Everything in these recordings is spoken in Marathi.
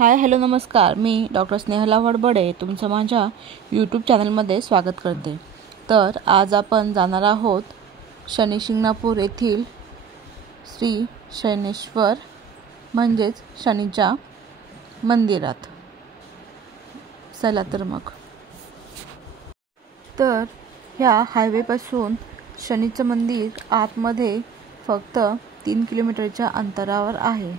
हाय हॅलो नमस्कार, मी डॉक्टर स्नेहला वडबडे तुमचं माझ्या यूट्यूब चॅनलमध्ये स्वागत करते। तर आज आपण जाणार आहोत शनिशिंगणापूर येथील श्री शनैश्वर म्हणजेच शनीच्या मंदिरात। चला तर मग। तर ह्या हायवेपासून शनीचं मंदिर आतमध्ये फक्त 3 किलोमीटरच्या अंतरावर आहे।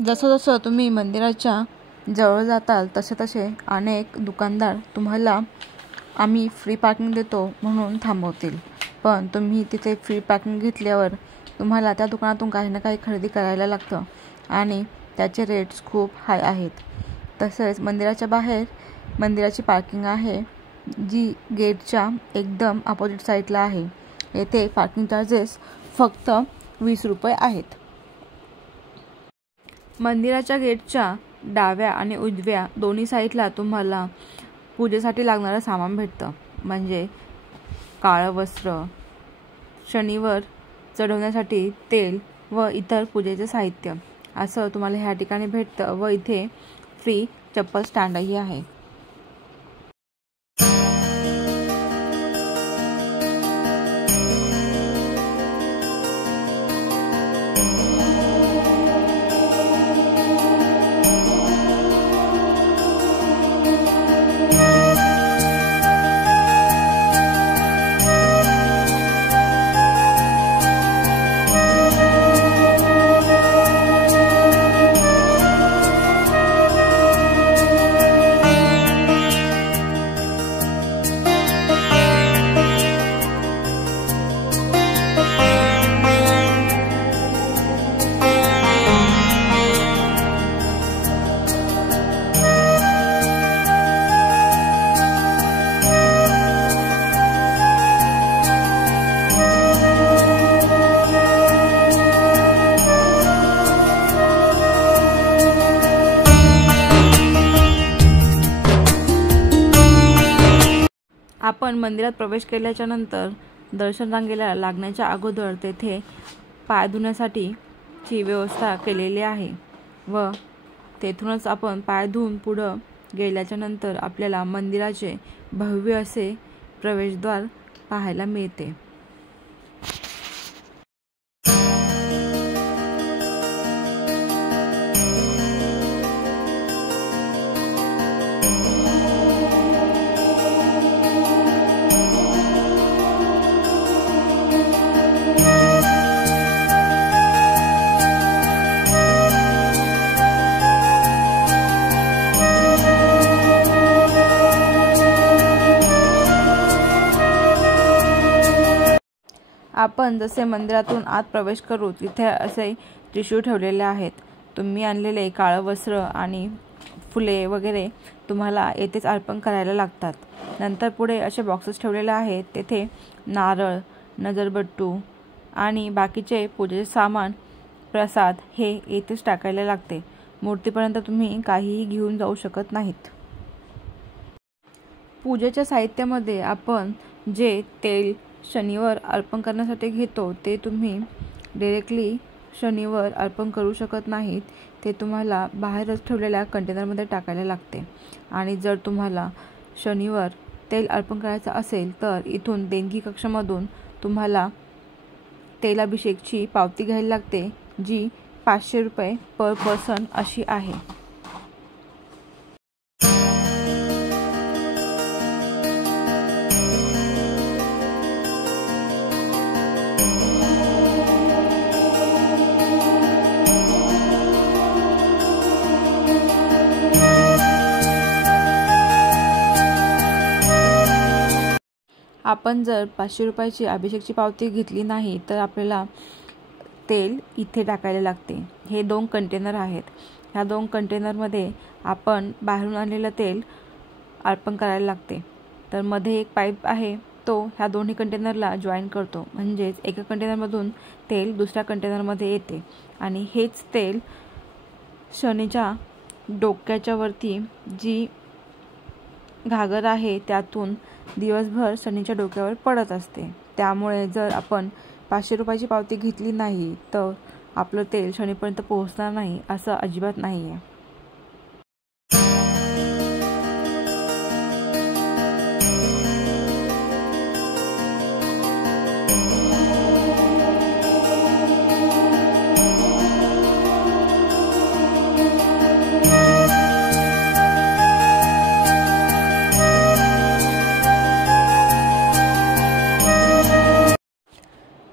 जसं जसं तुम्ही मंदिराच्या जवळ जाताल तसे तसे अनेक दुकानदार तुम्हाला आम्ही फ्री पार्किंग देतो म्हणून थांबवतील, पण तुम्ही तिथे फ्री पार्किंग घेतल्यावर तुम्हाला त्या दुकानातून काही ना काही खरेदी करायला लागतं आणि त्याचे रेट्स खूप हाय आहेत। तसेच मंदिराच्या बाहेर मंदिराची पार्किंग आहे, जी गेटच्या एकदम अपोजिट साईडला आहे। येथे पार्किंग चार्जेस फक्त 20 रुपये आहेत। मंदिराच्या गेटच्या डाव्या आणि उजव्या दोन्ही साईडला तुम्हाला पूजेसाठी लागणारं सामान भेटतं, म्हणजे काळं वस्त्र, शनीवर चढवण्यासाठी तेल व इतर पूजेचे साहित्य असं तुम्हाला ह्या ठिकाणी भेटतं व इथे फ्री चप्पल स्टँडही आहे। आपण मंदिरात प्रवेश केल्याच्या नंतर दर्शन रांगेला लागण्याच्या अगोदर तेथे पाय धुण्यासाठीची व्यवस्था केलेली आहे व तेथूनच आपण पाय धुवून पुढं गेल्याच्या नंतर आपल्याला मंदिराचे भव्य असे प्रवेशद्वार पाहायला मिळते। आपण जसे मंदिरातून आत प्रवेश करू तिथे असे टिश्यू ठेवलेले आहेत। तुम्ही आणलेले काळं वस्त्र आणि फुले वगैरे तुम्हाला येथेच अर्पण करायला लागतात। नंतर पुढे असे बॉक्सेस ठेवलेले आहेत, तेथे नारळ, नजरबट्टू आणि बाकीचे पूजेचे सामान, प्रसाद हे येथेच टाकायला लागते। मूर्तीपर्यंत तुम्ही काहीही घेऊन जाऊ शकत नाहीत। पूजेच्या साहित्यामध्ये आपण जे तेल शनीवर अर्पण करण्यासाठी घेतो ते तुम्ही डायरेक्टली शनीवर अर्पण करू शकत नाहीत, ते तुम्हाला बाहेरच ठेवलेल्या कंटेनरमध्ये टाकायला लागते। आणि जर तुम्हाला शनीवर तेल अर्पण करायचं असेल तर इथून देणगी कक्षामधून तुम्हाला तेलाभिषेकची पावती घ्यायला लागते, जी 500 रुपये पर पर्सन अशी आहे। आपण जर 500 रुपयाची अभिषेकची पावती घेतली नाही तर आपल्याला तेल इथे टाकायला लागते। हे 2 कंटेनर आहेत। ह्या 2 कंटेनरमध्ये आपण बाहेरून आणलेलं तेल अर्पण करायला लागते। तर मध्ये एक पाईप आहे, तो ह्या दोन्ही कंटेनरला जॉईन करतो, म्हणजेच एका कंटेनरमधून तेल दुसऱ्या कंटेनरमध्ये येते आणि हेच तेल शनीच्या डोक्याच्या वरती जी घागर आहे त्यातून दिवसभर शनीच्या डोक्यावर पडत असते। त्यामुळे जर आपण 500 रुपयाची पावती घेतली नाही तर आपलं तेल शनीपर्यंत पोहोचणार नाही असं अजिबात नाही आहे।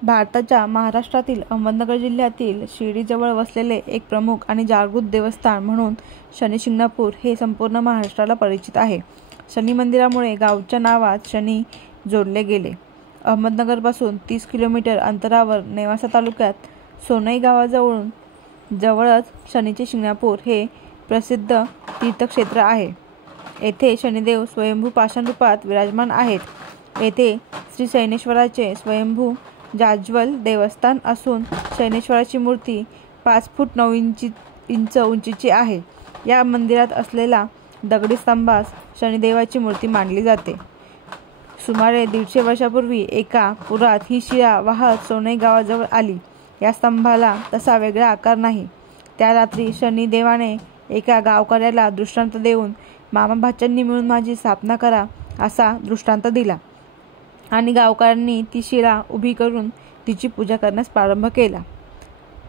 भारताच्या महाराष्ट्रातील अहमदनगर जिल्ह्यातील शिर्डीजवळ वसलेले एक प्रमुख आणि जागृत देवस्थान म्हणून शनी शिंगणापूर हे संपूर्ण महाराष्ट्राला परिचित आहे। शनी मंदिरामुळे गावच्या नावात शनी जोडले गेले। अहमदनगरपासून 30 किलोमीटर अंतरावर नेवासा तालुक्यात सोनई गावाजवळच शनीचे शिंगणापूर हे प्रसिद्ध तीर्थक्षेत्र आहे। येथे शनिदेव स्वयंभू पाषाण रूपात विराजमान आहेत। येथे श्री शनैश्वराचे स्वयंभू जाज्वल देवस्थान असून शनैश्वराची मूर्ती 5 फूट 9 इंच उंचीची आहे। या मंदिरात असलेला दगडी स्तंभास शनिदेवाची मूर्ती मानली जाते। सुमारे 150 वर्षापूर्वी एका पुरात ही शिळा वाहत सोनई गावाजवळ आली। या स्तंभाला तसा वेगळा आकार नाही। त्या रात्री शनिदेवाने एका गावकऱ्याला दृष्टांत देऊन मामा भाच्यांनी मिळून माझी स्थापना करा असा दृष्टांत दिला आणि गावकऱ्यांनी ती शिळा उभी करून तिची पूजा करण्यास प्रारंभ केला।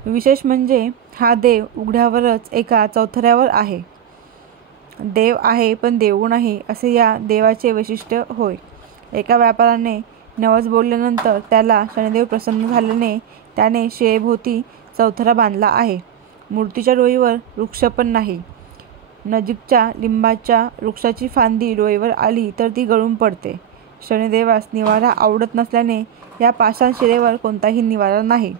विशेष म्हणजे हा देव उघड्यावरच एका चौथऱ्यावर आहे। देव आहे पण देऊ नाही असे या देवाचे वैशिष्ट्य होय। एका व्यापाऱ्याने नवस बोलल्यानंतर त्याला शनिदेव प्रसन्न झाल्याने त्याने शिळेभोवती चौथरा बांधला आहे। मूर्तीच्या डोईवर वृक्ष पण नाही। नजीकच्या लिंबाच्या वृक्षाची फांदी डोईवर आली तर ती गळून पडते। शनिदेवास निवारा आवडत नसल्याने या पाषाण शिळेवर कोणताही निवारा नाही।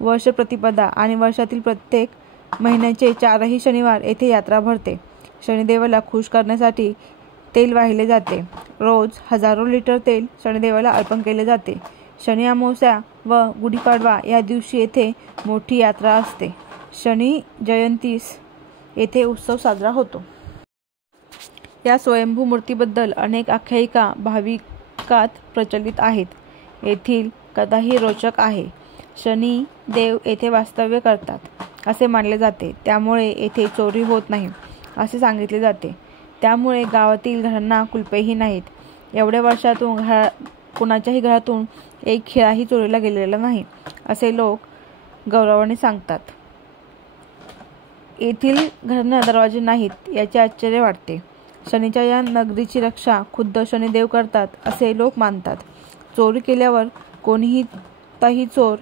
वर्ष प्रतिपदा आणि वर्षातील प्रत्येक महिन्याचे 4ही शनिवार येथे यात्रा भरते। शनिदेवाला खुश करण्यासाठी तेल वाहिले जाते। रोज हजारो लिटर तेल शनिदेवाला अर्पण केले जाते। शनी अमावस्या व गुढीपाडवा या दिवशी येथे मोठी यात्रा असते। शनी जयंतीस येथे उत्सव साजरा होतो। या स्वयंभू मूर्तीबद्दल अनेक आख्यायिका भाविकात प्रचलित आहेत। येथील कथाही रोचक आहे। शनी देव येथे वास्तव्य करतात असे मानले जाते, त्यामुळे येथे चोरी होत नाही असे सांगितले जाते। त्यामुळे गावातील घरांना कुलपेही नाहीत। एवढ्या वर्षातून कुणाच्याही घरातून एक खिळाही चोरीला गेलेला नाही असे लोक गौरवाने सांगतात। येथील घरांना दरवाजे नाहीत याचे आश्चर्य वाटते। शनीच्या या नगरीची रक्षा खुद्द शनिदेव करतात असे लोक मानतात। चोरी केल्यावर कोणीही चोर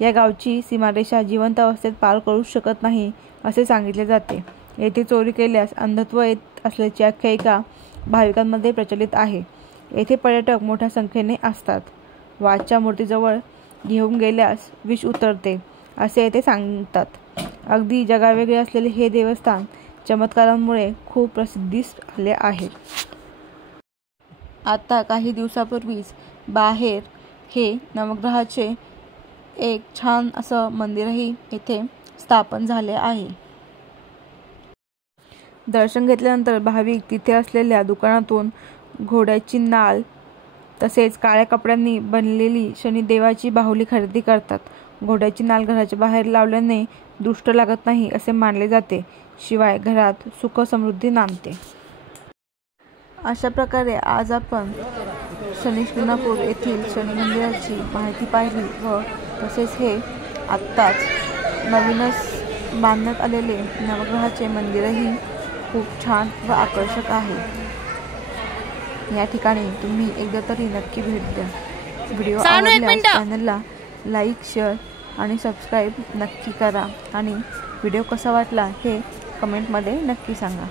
या गावची सीमारेषा जिवंत अवस्थेत पार करू शकत नाही असे सांगितले जाते। येथे चोरी केल्यास अंधत्व येत असल्याची आख्यायिका भाविकांमध्ये प्रचलित आहे। येथे पर्यटक मोठ्या संख्येने असतात। वाघच्या मूर्तीजवळ घेऊन गेल्यास विष उतरते असे येथे सांगतात। अगदी जगावेगळे असलेले हे देवस्थान चमत्कारांमुळे खूप प्रसिद्धीस आले आहे। आता काही दिवसापूर्वीच बाहेर हे नवग्रहाचे एक छान असं मंदिरही येथे स्थापन झाले आहे। दर्शन घेतल्यानंतर भाविक तिथे असलेल्या दुकानातून घोड्याची नाळ तसेच काळ्या कपड्यांनी बनलेली शनिदेवाची बाहुली खरेदी करतात। घोड्याची नाळ घराच्या बाहेर लावल्याने दृष्ट लागत नाही असे मानले जाते, शिवाय घरात सुख समृद्धी नांदते। अशा प्रकारे आज आपण शनी शिंगणापूर येथील शनी मंदिराची माहिती पाहिली व तसेच हे आत्ताच नवीनच बांधण्यात आलेले नवग्रहाचे मंदिरही खूप छान व आकर्षक आहे। या ठिकाणी तुम्ही एकदा तरी नक्की भेट द्या। व्हिडिओ आवडल्यास चॅनलला लाईक, शेअर आणि सबस्क्राईब नक्की करा आणि व्हिडिओ कसा वाटला हे कमेंटमध्ये नक्की सांगा।